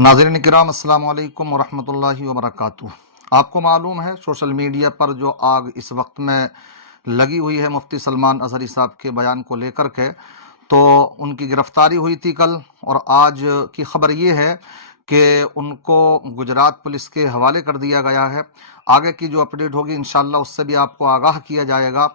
नाज़रीन किराम अस्सलाम वालेकुम वरहमतुल्लाहि वबरकातुहू। आपको मालूम है सोशल मीडिया पर जो आग इस वक्त में लगी हुई है मुफ्ती सलमान अज़हरी साहब के बयान को लेकर के, तो उनकी गिरफ़्तारी हुई थी कल और आज की ख़बर ये है कि उनको गुजरात पुलिस के हवाले कर दिया गया है। आगे की जो अपडेट होगी इंशाअल्लाह उससे भी आपको आगाह किया जाएगा।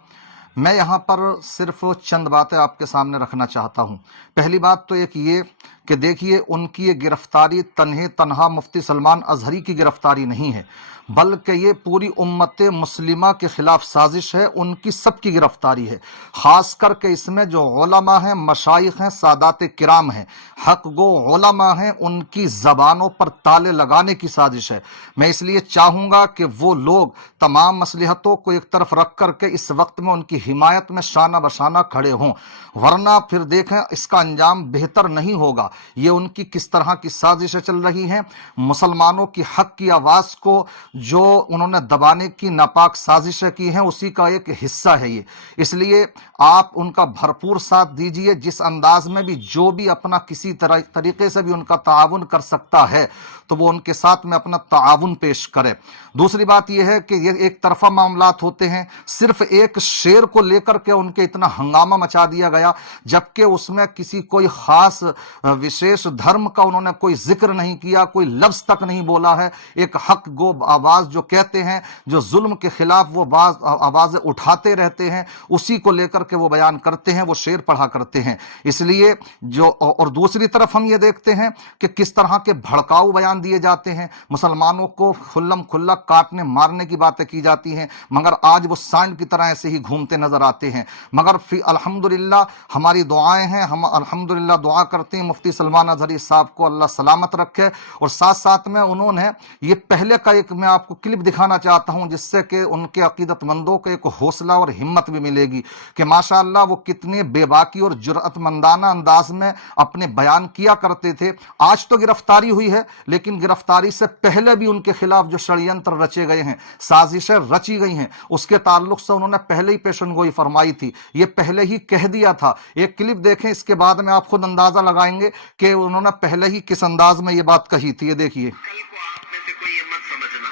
मैं यहाँ पर सिर्फ चंद बातें आपके सामने रखना चाहता हूँ। पहली बात तो एक ये कि देखिए, उनकी ये गिरफ्तारी तन्हा मुफ्ती सलमान अज़हरी की गिरफ्तारी नहीं है, बल्कि ये पूरी उम्मत मुस्लिमा के खिलाफ साजिश है, उनकी सबकी गिरफ्तारी है। ख़ास करके इसमें जो उलमा हैं, मशाइख हैं, सादात किराम हैं, हक गो उलमा हैं, उनकी ज़बानों पर ताले लगाने की साजिश है। मैं इसलिए चाहूँगा कि वो लोग तमाम मसलहतों को एक तरफ रख करके इस वक्त में उनकी हिमायत में शाना बशाना खड़े हों, वरना फिर देखें इसका अंजाम बेहतर नहीं होगा। ये उनकी किस तरह की साजिशें चल रही हैं, मुसलमानों की हक की आवाज़ को जो उन्होंने दबाने की नापाक साजिशें की हैं, उसी का एक हिस्सा है ये। इसलिए आप उनका भरपूर साथ दीजिए। जिस अंदाज में भी जो भी अपना किसी तरीके से भी उनका ताआवुन कर सकता है तो वो उनके साथ में अपना ताआवुन पेश करे। दूसरी बात यह है कि ये एक तरफा मामलात होते हैं। सिर्फ एक शेर को लेकर के उनके इतना हंगामा मचा दिया गया, जबकि उसमें किसी कोई खास विशेष धर्म का उन्होंने कोई जिक्र नहीं किया, कोई लफ्ज तक नहीं बोला है। एक हक गो आवाज जो कहते हैं, जो जुल्म के खिलाफ वो आवाजें उठाते रहते हैं, उसी को लेकर के वो बयान करते हैं, वो शेर पढ़ा करते हैं। इसलिए जो और दूसरी तरफ हम ये देखते हैं कि किस तरह के भड़काऊ बयान दिए जाते हैं, मुसलमानों को खुल्लम खुल्ला काटने मारने की बातें की जाती हैं, मगर आज वो सांड की तरह ऐसे ही घूमते नजर आते हैं। मगर फिर अल्हम्दुलिल्लाह हमारी दुआएं हैं, हम अल्हम्दुलिल्लाह दुआ करते हैं मुफ्ती सलमान अज़हरी साहब को अल्लाह सलामत रखे। और साथ साथ में उन्होंने ये पहले का एक मैं आपको क्लिप दिखाना चाहता हूं, जिससे कि उनके अकीदतमंदों को एक हौसला और हिम्मत भी मिलेगी कि माशाअल्लाह वो कितने बेबाकी और जुर्अतमंदाना अंदाज में अपने बयान किया करते थे। आज तो गिरफ्तारी हुई है, लेकिन गिरफ्तारी से पहले भी उनके खिलाफ जो षड्यंत्र रचे गए हैं, साजिशें रची गई हैं, उसके ताल्लुक से उन्होंने पहले ही पेशनगोई फरमाई थी, ये पहले ही कह दिया था। एक क्लिप देखें, इसके बाद में आप खुद अंदाजा लगाएंगे कि उन्होंने पहले ही किस अंदाज में ये बात कही थी। ये देखिए। कल को आप में से कोई ये मत समझना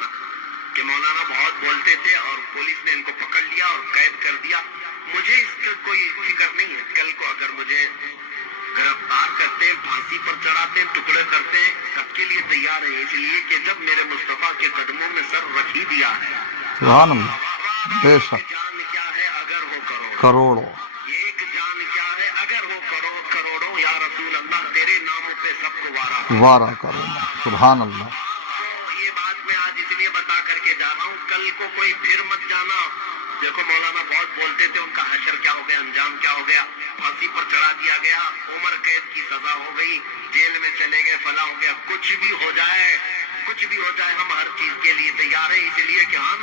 कि मौलाना बहुत बोलते थे और पुलिस ने इनको पकड़ लिया और कैद कर दिया। मुझे इसका कोई फिक्र नहीं है। कल को अगर मुझे गिरफ्तार करते हैं, फांसी पर चढ़ाते हैं, टुकड़े करते हैं, सबके लिए तैयार है। इसलिए कि जब मेरे मुस्तफा के कदमों में सर रख ही दिया है, सुभान अल्लाह, बेशक, जान क्या है अगर हो करोड़ों, एक जान क्या है अगर हो करोड़ों, या रसूल अल्लाह तेरे नामों पे सबको वारा करो, सुभान अल्लाह। तो ये बात मैं आज इसलिए बता करके जा रहा हूँ, कल को कोई फिर मत जाना। देखो मौलाना बहुत बोलते थे, उनका हशर क्या हो गया, अंजाम क्या हो गया, फांसी पर चढ़ा दिया गया, उम्र कैद की सजा हो गई, जेल में चले गए, फला हो गया। कुछ भी हो जाए, हम हर चीज के लिए तैयार है। इसलिए कि हम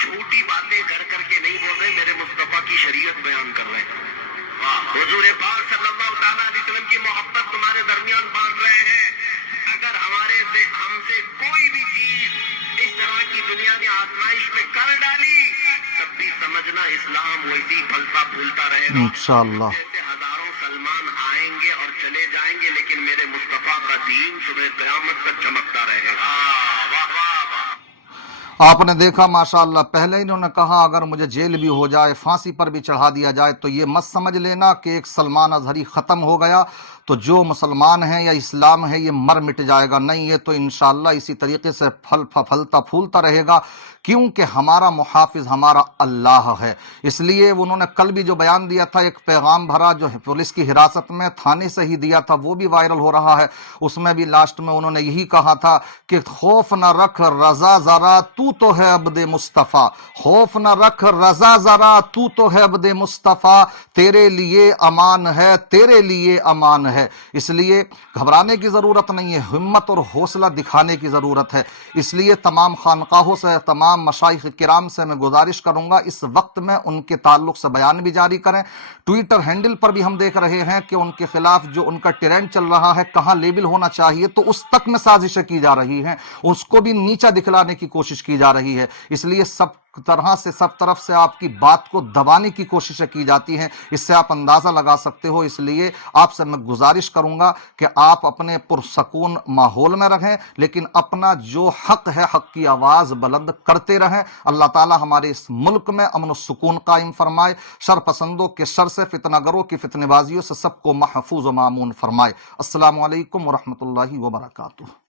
झूठी बातें कर करके नहीं बोल रहे, मेरे मुस्तफा की शरीयत बयान कर रहे हैं। हुजूर पाक सल्लल्लाहु तआला अलैहि वसल्लम की मोहब्बत तुम्हारे दरमियान बांट रहे हैं। अगर हमसे कोई भी चीज इस तरह की दुनिया ने आजमाइश में कर डाली, तब भी समझना इस्लाम वैसे ही फलता फूलता रहेगा। इंशाअल्लाह जैसे हजारों सलमान आएंगे और चले जाएंगे, लेकिन मेरे मुस्तफा का दीन सुबह क़यामत तक चमकता रहेगा। वाह वाह वाह। आपने देखा माशाअल्लाह, पहले ही इन्होंने कहा अगर मुझे जेल भी हो जाए, फांसी पर भी चढ़ा दिया जाए, तो ये मत समझ लेना कि एक सलमान अज़हरी ख़त्म हो गया तो जो मुसलमान है या इस्लाम है ये मर मिट जाएगा। नहीं, ये तो इंशाअल्लाह इसी तरीके से फलता फूलता रहेगा, क्योंकि हमारा मुहाफिज हमारा अल्लाह है। इसलिए उन्होंने कल भी जो बयान दिया था, एक पैगाम भरा जो पुलिस की हिरासत में थाने से ही दिया था, वो भी वायरल हो रहा है। उसमें भी लास्ट में उन्होंने यही कहा था कि खौफ न रख रजा जरा तू तो है अब्दे मुस्तफ़ा, खौफ न रख रजा जरा तू तो है अब्दे मुस्तफ़ा, तेरे लिए अमान है, तेरे लिए अमान है। इसलिए घबराने की जरूरत नहीं है, हिम्मत और हौसला दिखाने की जरूरत है। इसलिए तमाम खानकाहों से, तमाम मशाइख किराम से मैं गुजारिश करूंगा इस वक्त में उनके ताल्लुक से बयान भी जारी करें। ट्विटर हैंडल पर भी हम देख रहे हैं कि उनके खिलाफ जो उनका ट्रेंड चल रहा है, कहां लेबल होना चाहिए, तो उस तक में साजिशें की जा रही हैं, उसको भी नीचा दिखलाने की कोशिश की کی جا رہی ہے، اس لیے سب طرف سے آپ کی بات کو دبانے کی کوششیں کی جاتی ہیں، اس سے آپ اندازہ لگا سکتے ہو۔ اس لیے آپ سے میں گزارش کروں گا کہ آپ اپنے پرسکون ماحول میں رہیں، لیکن اپنا جو حق ہے، حق کی آواز بلند کرتے رہیں۔ اللہ تعالی ہمارے اس ملک میں امن و سکون قائم فرمائے، شر پسندوں کے شر سے، فتنہ گروں کی فتنہ بازیوں سے سب کو محفوظ و مامون فرمائے۔ السلام علیکم ورحمۃ اللہ وبرکاتہ۔